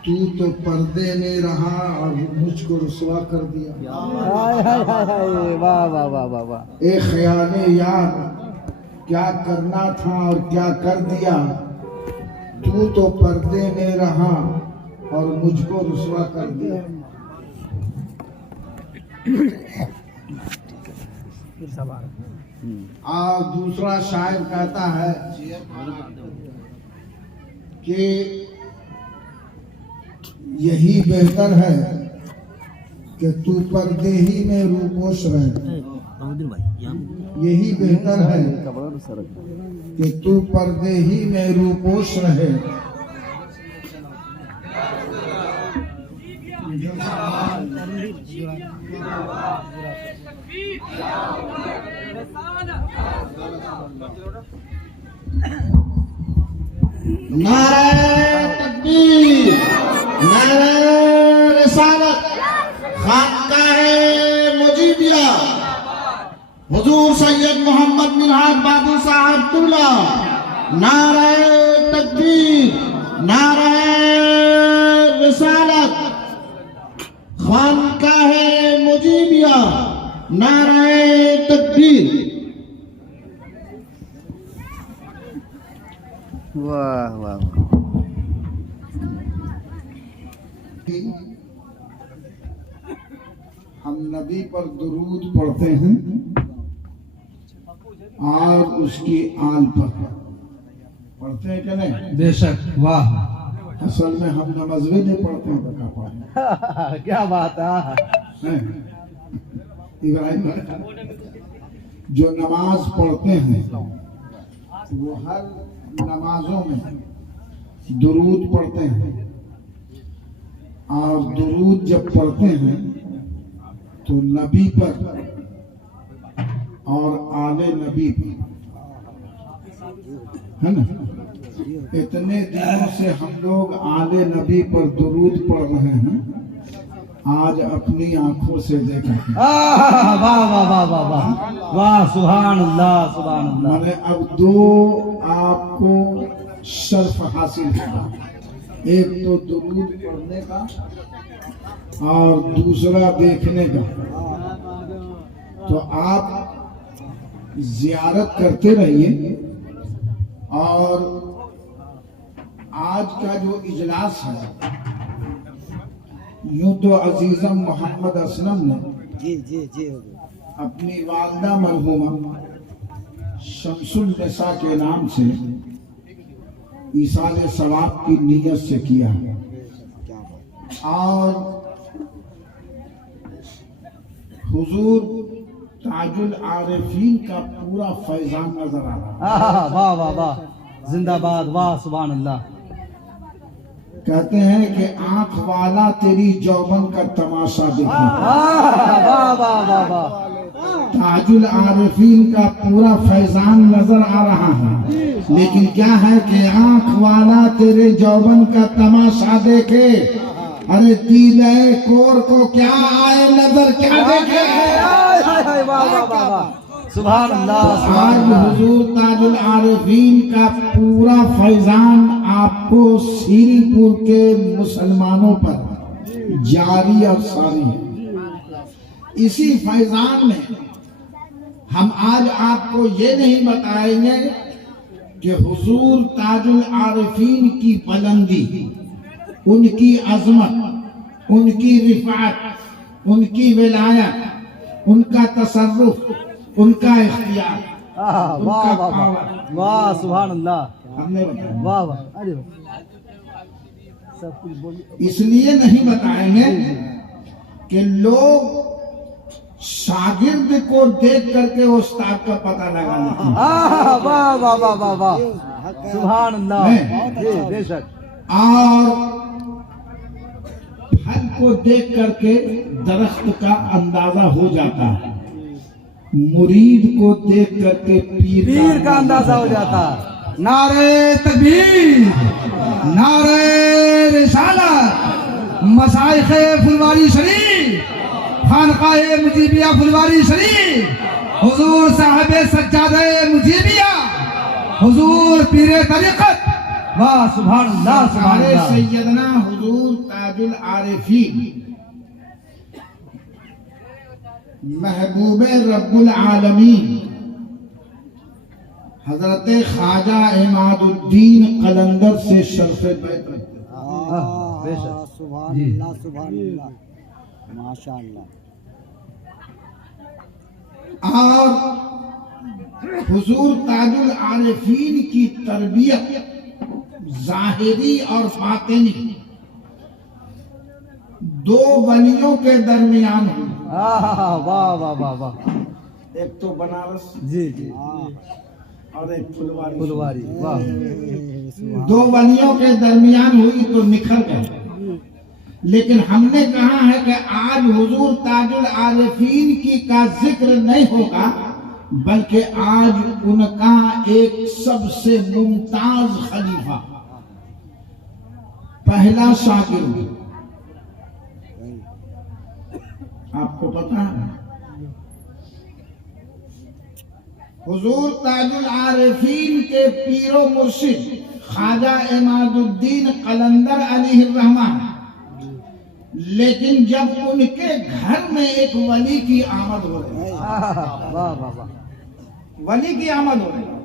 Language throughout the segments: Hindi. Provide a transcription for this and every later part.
तू तो पर्दे में रहा और मुझको रुसवा कर दिया। हाय हाय हाय हाय, वाह वाह वाह वाह वाह। ए ख्याले यार, क्या करना था और क्या कर दिया। तू तो पर्दे में रहा और मुझको रुसवा कर दिया। और दूसरा शायर कहता है कि यही बेहतर है कि तू पर्दे ही में रूपोश रहे। यही बेहतर है कि तू पर्दे ही में रूपोश रहे। नारे तकबीर, नारे रिसालत, खानकाहे मुजीबिया, हुजूर सैयद मोहम्मद मिनहाज बाबू साहब तुल्ला। नारे तकबीर, नारे रिसालत, खानकाहे मुजीबिया, नारे तकबीर। वाह वाह। हम नबी पर दुरूद पढ़ते हैं और उसकी आल पर पढ़ते हैं कि नहीं? बेशक, वाह। असल में हम नमाज भी नहीं पढ़ते हैं, तो पढ़े क्या बात है। इब्राहिम भाई, जो नमाज पढ़ते हैं वो हर नमाजों में दुरूद पढ़ते हैं, और दुरूद जब पढ़ते हैं तो नबी पर और आले नबी पर, है ना। इतने दिनों से हम लोग आले नबी पर दुरूद पढ़ रहे हैं, आज अपनी आंखों से देखा। वाह वाह वाह वाह वाह वाह, सुभान अल्लाह सुभान अल्लाह। मैंने अब दो आपको शर्फ हासिल किया, एक तो दुरूद पढ़ने का और दूसरा देखने का। तो आप जियारत करते रहिए। और आज का जो इजलास है, यूं तो अजीजम मोहम्मद असलम ने जी अपनी वालदा मरहूमा शमसुल निसा के नाम से ईसाल सवाब की नीयत से किया है। और हुजूर ताजुल आरिफीन का पूरा फैजान नजर आ रहा है। वाह वाह वाह, जिंदाबाद, वाह सुभान अल्लाह। कहते हैं कि आंख वाला तेरी जौबन का तमाशा देखे। वाह वाह वाह वाह। ताजुल आरिफीन का पूरा फैजान नजर आ रहा है, लेकिन क्या है कि आंख वाला तेरे जौबन का तमाशा देखे। अरे तीले कोर को क्या आए नजर, क्या देखे। वाह वाह वाह वाह, सुभान अल्लाह। आज हुजूर ताजुल आरिफीन का पूरा फैजान आपको सीरीपुर के मुसलमानों पर जारी और सारी है। इसी फैजान में हम आज आपको ये नहीं बताएंगे कि हुजूर ताजुल आरिफीन की बुलंदी, उनकी अजमत, उनकी रिफात, उनकी विलायत, उनका तसर्रुफ, उनका इख्तियार, वाह वाह वाह वाह, सुभान अल्लाह। हमने बताया। वाह वाह, अरे सब कुछ बोलिए। इसलिए नहीं बताएंगे कि लोग शागिर्द को देख करके उस्ताद का पता लगा लेते हैं। वाह वाह वाह वाह वाह, सुभान अल्लाह। जी बेशक। और फल को देख करके दरख्त का अंदाजा हो जाता है, मुरीद को देख करके पीर का अंदाजा हो जाता है। नारे तकबीर, नारे रिसालत, मशाइखे फुलवारी शरीफ, खानकाहे मुजीबिया फुलवारी शरीफ, हुजूर साहिब सज्जादे मुजीबिया, हुजूर पीरे तरीक़त वाह सुभान अल्लाह सुभान सारे अल्लाह सैयदना हुजूर ताजुल आरिफीन महबूब रब्बुल आलमीन हजरत ख्वाजा इमादुद्दीन कलंदर से शर्फ बैत रखते हैं। बेशक सुभान जी। अल्लाह सुभान अल्लाह माशाअल्लाह। और हुजूर ताजुल आरिफीन की तरबियत जाहिरी और बातिनी दो वलियों के दरमियान हुई। वाह वाह वाह वाह एक तो बनारस जी जी और एक फुलवारी। फुलवारी वाह दो वलियों के दरमियान हुई तो निखर गए। लेकिन हमने कहा है कि आज हुजूर ताजुल आरिफीन की का जिक्र नहीं होगा, बल्कि आज उनका एक सबसे मुमताज खलीफा पहला शागिर्द आपको पता है हुजूर ताजुल आरिफीन के पीरो मुर्शिद ख्वाजा इमादुद्दीन कलंदर अलैहिर्रहमान, लेकिन जब उनके घर में एक वली की आमद हो रही है, वाह वाह वाह वली की आमद हो रही है,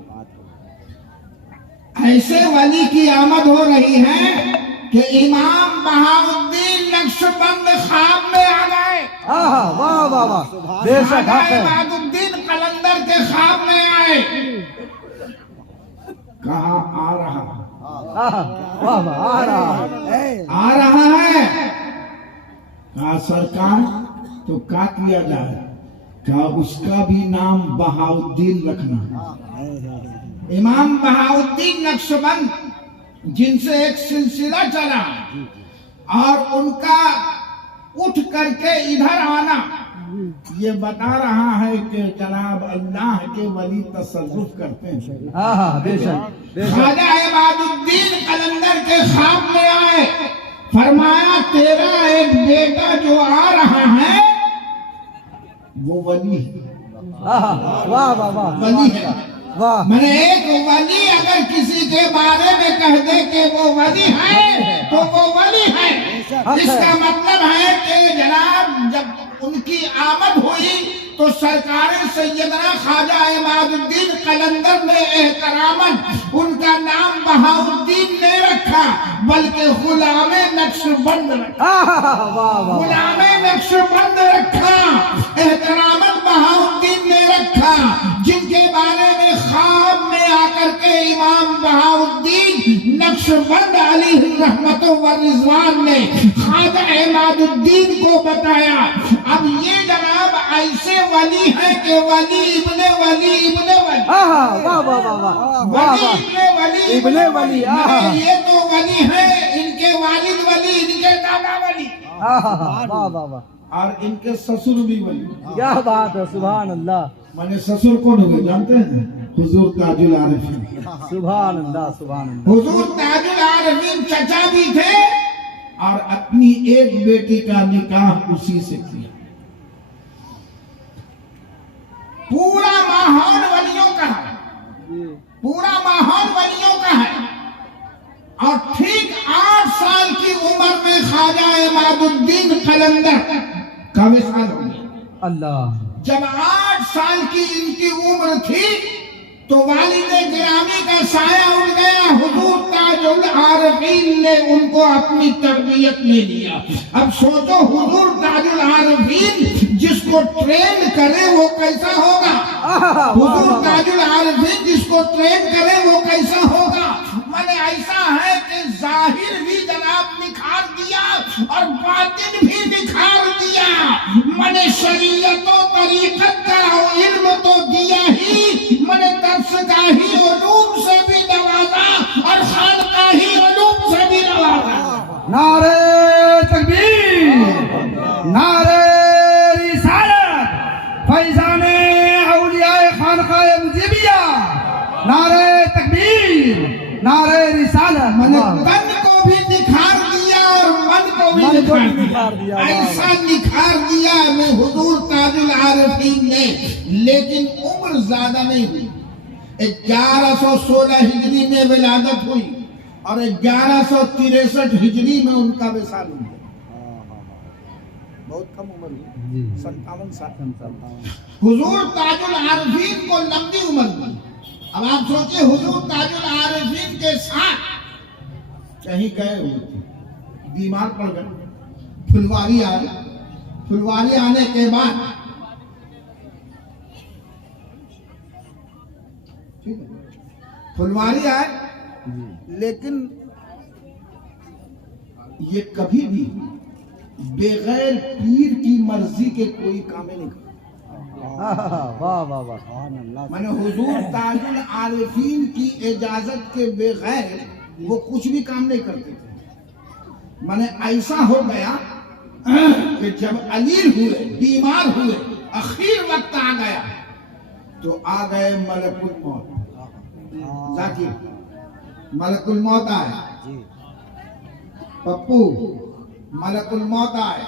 ऐसे वली की आमद हो रही है कि इमाम बहाउद्दीन नक्शबंद ख्वाब में आ गए। वाह वाह वाह बेशक ख्वाजा हक है इमादुद्दीन कलंदर के ख्वाब में आए। कहा आ रहा वाह वाह आ रहा है आ रहा है। कहा सरकार तो क्या किया जाए? कहा उसका भी नाम बहाउद्दीन रखना। इमाम बहाउद्दीन नक्शबंद जिनसे एक सिलसिला चला और उनका उठ करके इधर आना ये बता रहा है कि जनाब अल्लाह के वली तसल्लुफ करते हैं। बेशक बेशक ख्वाजा इमादुद्दीन कलंदर के ख्वाब में आए, फरमाया तेरा एक बेटा जो आ रहा है वो वली है। वाह वाह वाह वली है। वाह मैंने एक वली अगर किसी के बारे में कह दे कि वो वली है तो वो वली है। इसका मतलब है कि जनाब जब उनकी आमद हुई तो सरकार सैयदना ख्वाजा इमादुद्दीन कलंदर ने एहतरामन उनका नाम बहाउद्दीन ने रखा, बल्कि गुलामे नक्शबंद रखा। वाह वाह गुलामे नक्शबंद रखा, एहतरामन बहाउद्दीन ने रखा, जिनके बारे में ख्वाब में आकर के इमाम बहाउद्दीन नक्शबंद अलैहिर्रहमतो व रिजवान ने ख्वाजा इमादुद्दीन को बताया। अब ये जनाब ऐसे वली है कि वली इब्ने वली इब्ने वली वाह वाह वाह वाह वाह वली इब्ने वली इब्ने वली, मगर ये तो वली है, इनके वालिद वली, इनके दादा वली वाह वाह वाह और इनके ससुर भी वली। क्या बात है सुभान अल्लाह माने ससुर कौन हुए जानते हैं? हुजूर ताजुल आरिफीन। सुभान अल्लाह सुभान अल्लाह हुजूर ताजुल आरिफीन चचा भी थे और अपनी एक बेटी का निकाह उसी से किया। पूरा माहौल वलियों का है, पूरा माहौल वलियों का है। और ठीक 8 साल की उम्र में ख्वाजा इमादुद्दीन कलंदर का विशाल हो गया। अल्लाह जब 8 साल की इनकी उम्र थी तो वालिदे गिरामी का साया उड़ गया। हुजूर ताजुल आरिफीन ने उनको अपनी तरबियत में लिया। अब सोचो हुजूर ताजुल आरिफीन जिसको ट्रेन करे वो कैसा होगा? हुजूर ताजुल आरिफीन जिसको ट्रेन करे वो कैसा होगा? मैंने ऐसा है कि जाहिर भी जनाब निखार दिया और बातिन भी निखार दिया। मैंने शरीयत और तरीकत का इल्म तो दिया ही, मैंने दर्सगाही उलूम से भी नवाजा और खानकाही उलूम से भी नवाजा। नारे तकबीर नारे रिसालत फैजाने औलियाए खानकाए मुजीबिया नारे तकबीर नारे रिसालत मैंने तन को भी निखार दिया और मन को भी निखार दिया। ऐसा निखार दिया मैं हुजूर ताजुल आरिफीन ने, लेकिन उम्र ज्यादा नहीं हुई। 1116 हिजरी में विलादत हुई और 1163 हिजरी में उनका विशाल हुआ। बहुत कम उम्र हुई, 57 साल। हुजूर ताजुल आरिफीन को लंबी उम्र हुई। अब आप सोचिए, हुजूर ताजुल आरिफीन के साथ कहीं गए हुए थे, बीमार पड़ गए, फुलवारी आए। फुलवारी आने के बाद फुलवारी आए, लेकिन ये कभी भी बगैर पीर की मर्जी के कोई काम नहीं करता। वाह वाह वाह, सुभान अल्लाह। मैंने हुजूर ताजुल आरिफीन की इजाजत के बगैर वो कुछ भी काम नहीं करते थे। मैंने ऐसा हो गया कि जब अलील हुए, बीमार हुए, आखिर वक्त आ गया, तो आ गए मलकुल मौत। जाकिर, मलकुल मौत आए। जी पप्पू, मलकुल मौत आए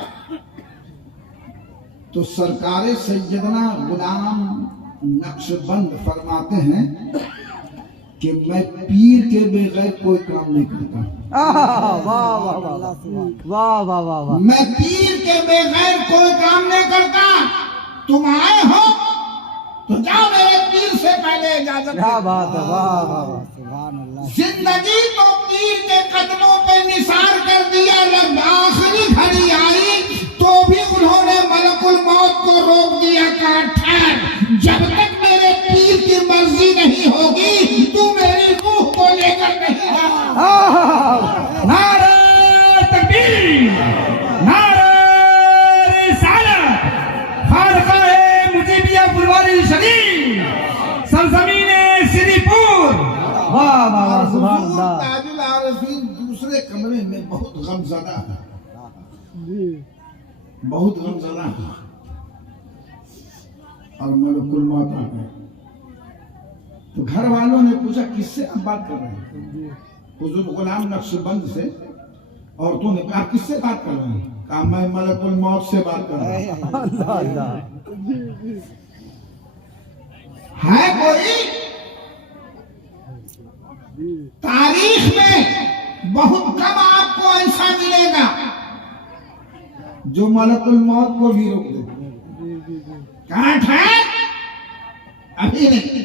तो सरकारे सैयदना गुलाम नक्शबंद फरमाते हैं कि मैं पीर के बगैर कोई काम नहीं करता। वाह वाह वाह वाह वाह वाह वाह, मैं पीर के बगैर कोई काम नहीं करता। तुम आए हो तो जाओ मेरे पीर से पहले इजाजत क्या दो। बात है, वाह वाह वाह। सुभान अल्लाह। जिंदगी तो पीर के कदमों पे निसार कर दिया, जब आखिरी घड़ी आई तो भी उन्होंने मलकुल मौत को रोक दिया। कहा, ठहर, जब तक मेरे पीर की मर्जी नहीं होगी तू मेरी रूह को लेकर नहीं आएगा। नारे तकबीर, नारे रिसालत, खानकाए मुजीबिया फुलवारी शरीफ, सरजमीने श्रीपुर। वाह वाह वाह, सुभान हुजूर अल्लाह। ताजुल आरिफीन दूसरे कमरे में बहुत गमज़दा है, बहुत गमज़दा है। और मलकुल मौत आ गए तो घर वालों ने पूछा, किससे आप बात कर रहे हैं? हुजूर गुलाम नक्शबंद से। औरतों ने कहा, आप किससे बात कर रहे हैं? कहा, मैं मलकुल मौत से बात कर रहा हूं। अल्लाह अल्लाह, है कोई तारीख में बहुत कम आपको ऐसा मिलेगा जो मलकुल मौत को भी रोक दे। काट है अभी नहीं,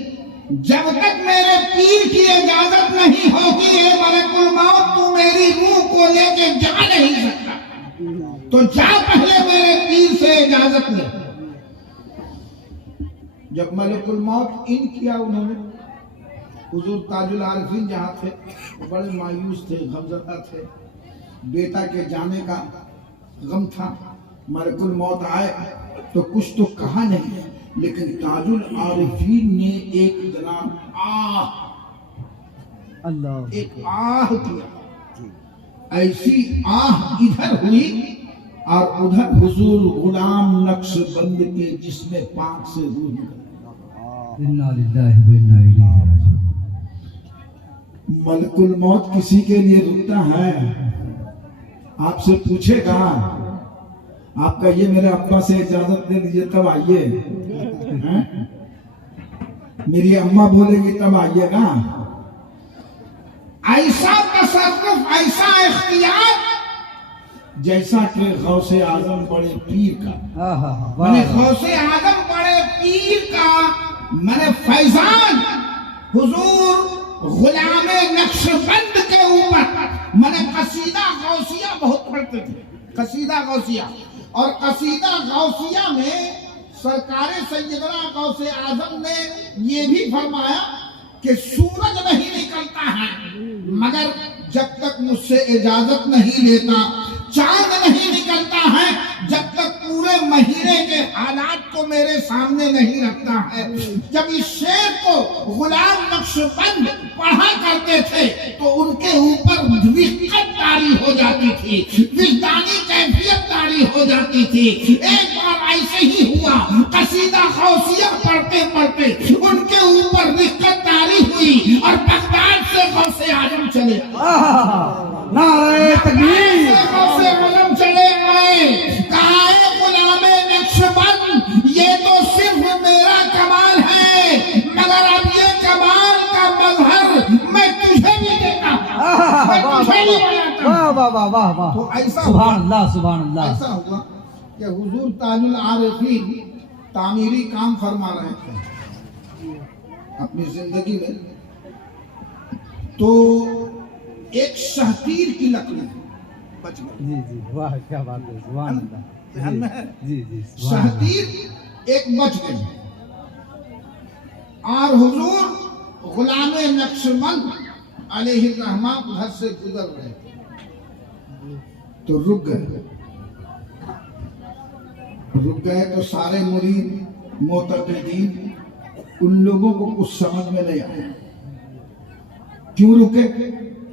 जब तक मेरे पीर की इजाजत नहीं होगी, ये मलकुल मौत तू मेरी रूह को लेके जा नहीं सकता। तो जा पहले मेरे पीर से इजाजत ले। जब मलकुल मौत इन किया उन्होंने, हुजूर ताजुल आरिफीन जहाँ थे वो बड़े मायूस थे, गमज़दा थे, बेटा के जाने का गम था। मलकुल मौत आए तो कुछ तो कहा नहीं, लेकिन ताजुल आरिफीन ने एक जनाब अल्लाह, एक आह किया। ऐसी आह इधर हुई और उधर हुजूर गुलाम नक्शबंद के जिस्म पाक से रूह निकल। इन्ना लिल्लाहि व इन्ना इलैहि राजिऊन। मलकुल मौत किसी के लिए रुकता है? आपसे पूछेगा, आप कहिए मेरे अब्बा से इजाजत दे दीजिए तब आइए, हैं? मेरी अम्मा बोलेगी तब आइएगा। ऐसा तसर्रुफ, ऐसा इख्तियार जैसा कि गौसे आजम बड़े पीर का, मैंने गौसे आजम बड़े पीर का, मैंने फैजान हुजूर गुलामे नक्शबंद के ऊपर मैंने कसीदा गौसिया बहुत पढ़ते थे, कसीदा गौसिया। और कसीदा गौसिया में सरकारे सैयदना गौसे आजम ने ये भी फरमाया कि सूरज नहीं निकलता है मगर जब तक मुझसे इजाजत नहीं लेता, चांद नहीं निकलता है जब तक पूरे महीने के हालात को मेरे सामने नहीं रखता है। जब इस शेर को गुलाम नक्शबंद पढ़ा करते थे तो उनके ऊपर रिक्कत तारी हो जाती थी, विजदानी कैफियत तारी हो जाती थी। एक बार ऐसे ही हुआ, कसीदा गौसिया पढ़ते पढ़ते उनके ऊपर रिक्कत तारी हुई और बगदाद से गौसे आजम चले। नारे तकबीर, गौसे आजम चले आए, कहा गुलामे नक्शबंद ये तो सिर्फ मेरा कमाल है, मगर अब ये कमाल का मजहर मैं तुझे भी देता हूं। वाह वाह वाह वाह, तो ऐसा सुभान अल्लाह सुभान अल्लाह। ऐसा हुआ कि हुजूर ताजुल आरिफीन तामीरी काम फरमा रहे थे अपनी जिंदगी में, तो एक शहतीर की लकड़ी बच गई। जी जी वाह क्या बात है, सुभान अल्लाह। ध्यान में है? जी जी सुभान अल्लाह। शहतीर एक बच गई और हुजूर गुलामे नक्शबंद अलैहिर्रहमा उधर से गुजर रहे थे, तो रुक गए तो सारे मुरीद मोतक़ीदीन उन लोगों को कुछ समझ में नहीं आया, क्यों रुके।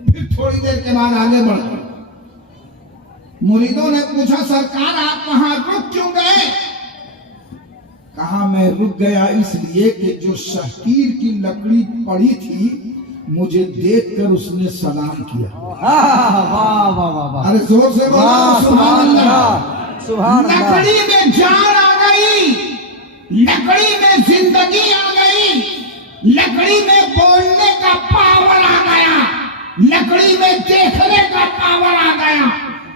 फिर थोड़ी देर के बाद आगे बढ़ गए। मुरीदों ने पूछा, सरकार आप वहां रुक क्यों गए? कहा मैं रुक गया इसलिए कि जो शहकीर की लकड़ी पड़ी थी मुझे देखकर उसने सलाम किया। वाह वाह वाह वाह, अरे जोर से बोलो वाह सुभान अल्लाह। सुभान अल्लाह। लकड़ी में जान आ गई, लकड़ी में जिंदगी आ गई, लकड़ी में बोलने का पावर आ गया, लकड़ी में देखने का पावर आ गया।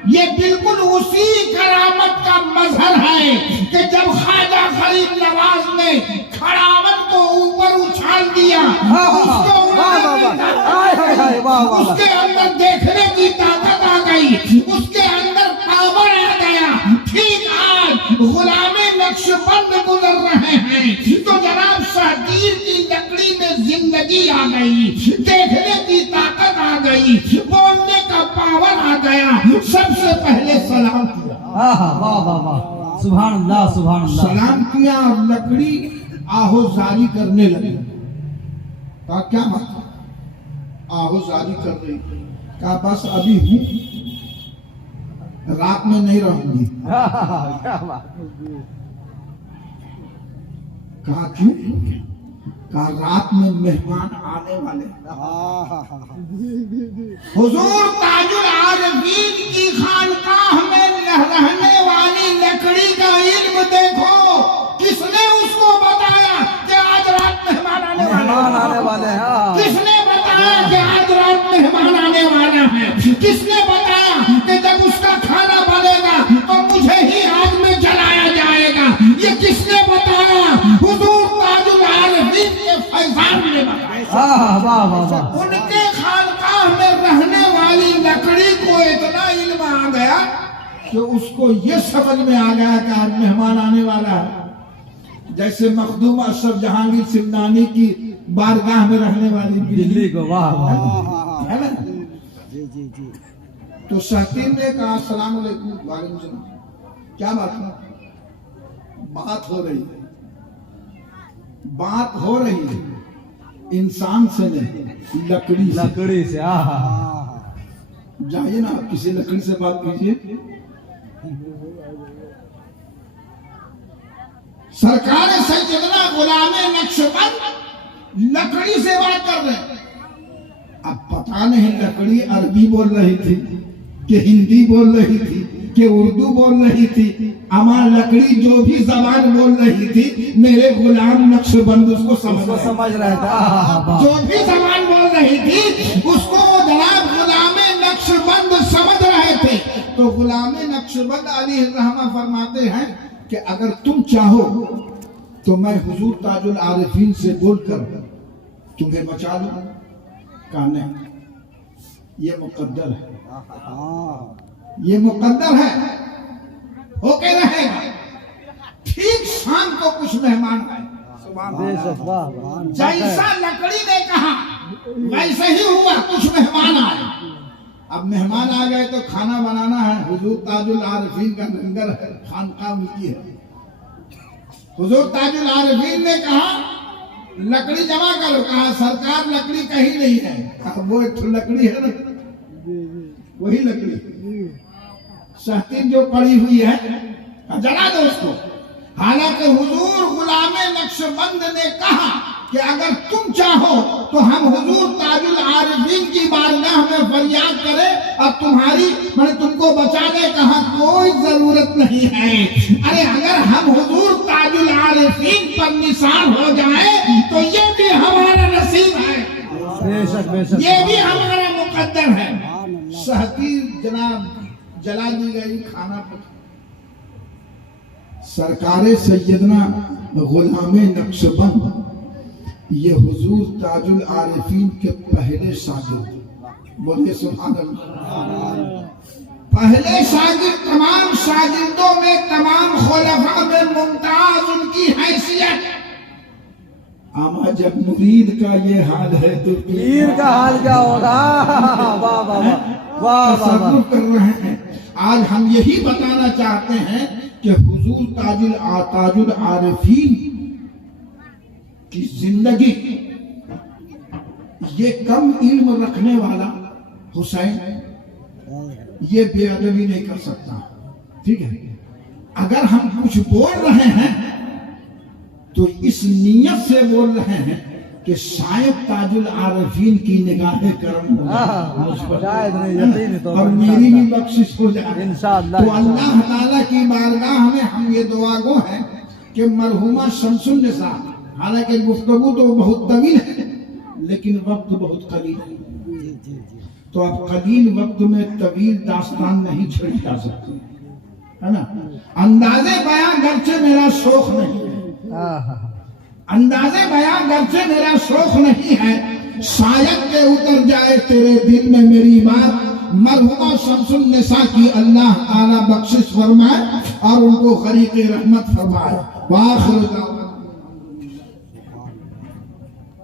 ये बिल्कुल उसी करामत का मजहर है कि जब ख्वाजा गरीब नवाज ने खड़ावत को ऊपर उछाल दिया, उसको उसके अंदर देखने की ताकत आ गई, उसके अंदर पावर आ गया। ठीक आज गुलामे नक्शबंद गुजर रहे हैं तो जनाब शहतीर की लकड़ी में जिंदगी आ गई, देखने की ताकत आ गई, बोलने का पावर आ गया। सबसे पहले सलाम किया। वाह वाह वाह, सुभान अल्लाह सुभान अल्लाह। सलाम किया और लकड़ी आहोजारी करने लगी। कहा क्या मतलब? आहोजारी कर रही। कहा बस अभी हूँ, रात में नहीं रहूंगी। क्या बात। कहा क्यों? कहा रात में मेहमान आने वाले। हुजूर ताजुल आरिफीन की खानकाह में रहने वाली लकड़ी का इल्म देखो, किसने उसको बताया कि आज रात मेहमान आने वाले हैं? किसने बताया कि आज रात मेहमान आने वाला है? किसने बताया कि जब उसका खाना बनेगा तो मुझे ही आग में जलाया जाएगा? ये किसने बताया? हुजूर ताजुल आरिफीन के फैजान ने बताया। वाह वाह वाह। उनके खानकाह में रहने वाली लकड़ी को इतना इल्म आ गया कि उसको ये समझ में आ गया कि आज मेहमान आने वाला है। जैसे मखदूम अशरफ जहांगीर सिंधानी की बारगाह में रहने वाली बिल्ली को। वाह वाह है ना? जी जी जी। तो शहतीर ने कहा अस्सलाम वालेकुम। वालेकुम सलाम। क्या बात है? बात हो रही है, बात हो रही है इंसान से नहीं, लकड़ी से। लकड़ी से। जाइए ना, किसी लकड़ी से बात कीजिए। सरकार सैयदना गुलामे नक्शबंद लकड़ी से बात कर रहे हैं। अब पता नहीं लकड़ी अरबी बोल रही थी कि हिंदी बोल रही थी कि उर्दू बोल रही थी। अमा लकड़ी जो भी जबान बोल रही थी, मेरे गुलाम नक्शबंद उसको समझ रहे थे। जो भी जबान बोल रही थी उसको जनाब गुलामे नक्शबंद समझ रहे थे। तो गुलामे नक्शबंद अलैहिर्रहमा फरमाते हैं कि अगर तुम चाहो तो मैं हुजूर ताजुल आरिफीन से बोलकर तुम्हें बचा लूं। कहा नहीं, ये मुकद्दर है, ये मुकद्दर है, होके रहेगा। ठीक शाम को कुछ मेहमान आए। जैसा लकड़ी ने कहा वैसे ही हुआ, कुछ मेहमान आए। अब मेहमान आ गए तो खाना बनाना है। हुजूर ताजुल आरिफीन का लंगर है, खानकाह उनकी है। हुजूर ताजुल आरिफीन ने कहा लकड़ी जमा करो। कहा सरकार लकड़ी कहीं नहीं है। कहा वो एक लकड़ी है ना, वही लकड़ी शहतीर जो पड़ी हुई है, जला दो उसको। हालांकि हुजूर गुलामे नक्शबंद ने कहा कि अगर तुम चाहो तो हम हुजूर ताजुल आरिफीन की बारगाह में फरियाद करें और तुम्हारी मैंने तुमको बचाने कहा कोई जरूरत नहीं है। अरे अगर हम हुजूर ताजुल आरिफीन पर निसार हो जाए तो ये भी हमारा नसीब है, बेशक बेशक, ये भी हमारा मुकद्दर है। शहतीर जनाब जला दी गई, खाना पका। सरकारे सैयदना गुलामे नक्शबंद ये हुजूर ताजुल आरिफीन के पहले शागिर्द, बोले सुभान अल्लाह। पहले शागिर्द, तमाम शागिर्दों में, तमाम खुलफा में मुमताज उनकी हैसियत। आमा जब मुरीद का ये हाल है तो पीर का हाल क्या होगा? वाह वाह वाह वाह वाह वाह। तसव्वुर कर रहे हैं। आज हम यही बताना चाहते हैं कि हुजूर ताजुल आरिफीन की जिंदगी, ये कम इल्म रखने वाला हुसैन ये बेअदबी नहीं कर सकता। ठीक है, अगर हम कुछ बोल रहे हैं तो इस नियत से बोल रहे हैं कि शायद ताजुल आरिफीन की निगाहे करम हो और मेरी भी बख्शिश हो जाए इंशाअल्लाह। तो अल्लाह ताला की बारगाह में हम ये दुआ गो है कि मरहुमा शमसुन निसा, हालांकि गुफ्तगू तो बहुत तवील है लेकिन वक्त बहुत कलील है, तो अब कलील वक्त में तवील दास्तान नहीं छड़ी जा सकती है ना। अंदाजे बयां गर्चे मेरा शौक नहीं है, अंदाजे बयां गर्चे मेरा शौक नहीं है, शायद के उतर जाए तेरे दिल में मेरी बात। मरहुमा शमसुन निसा की अल्लाह ताला बख्शिश फरमाए और उनको खरीक़े रहमत फरमाए। वाखिर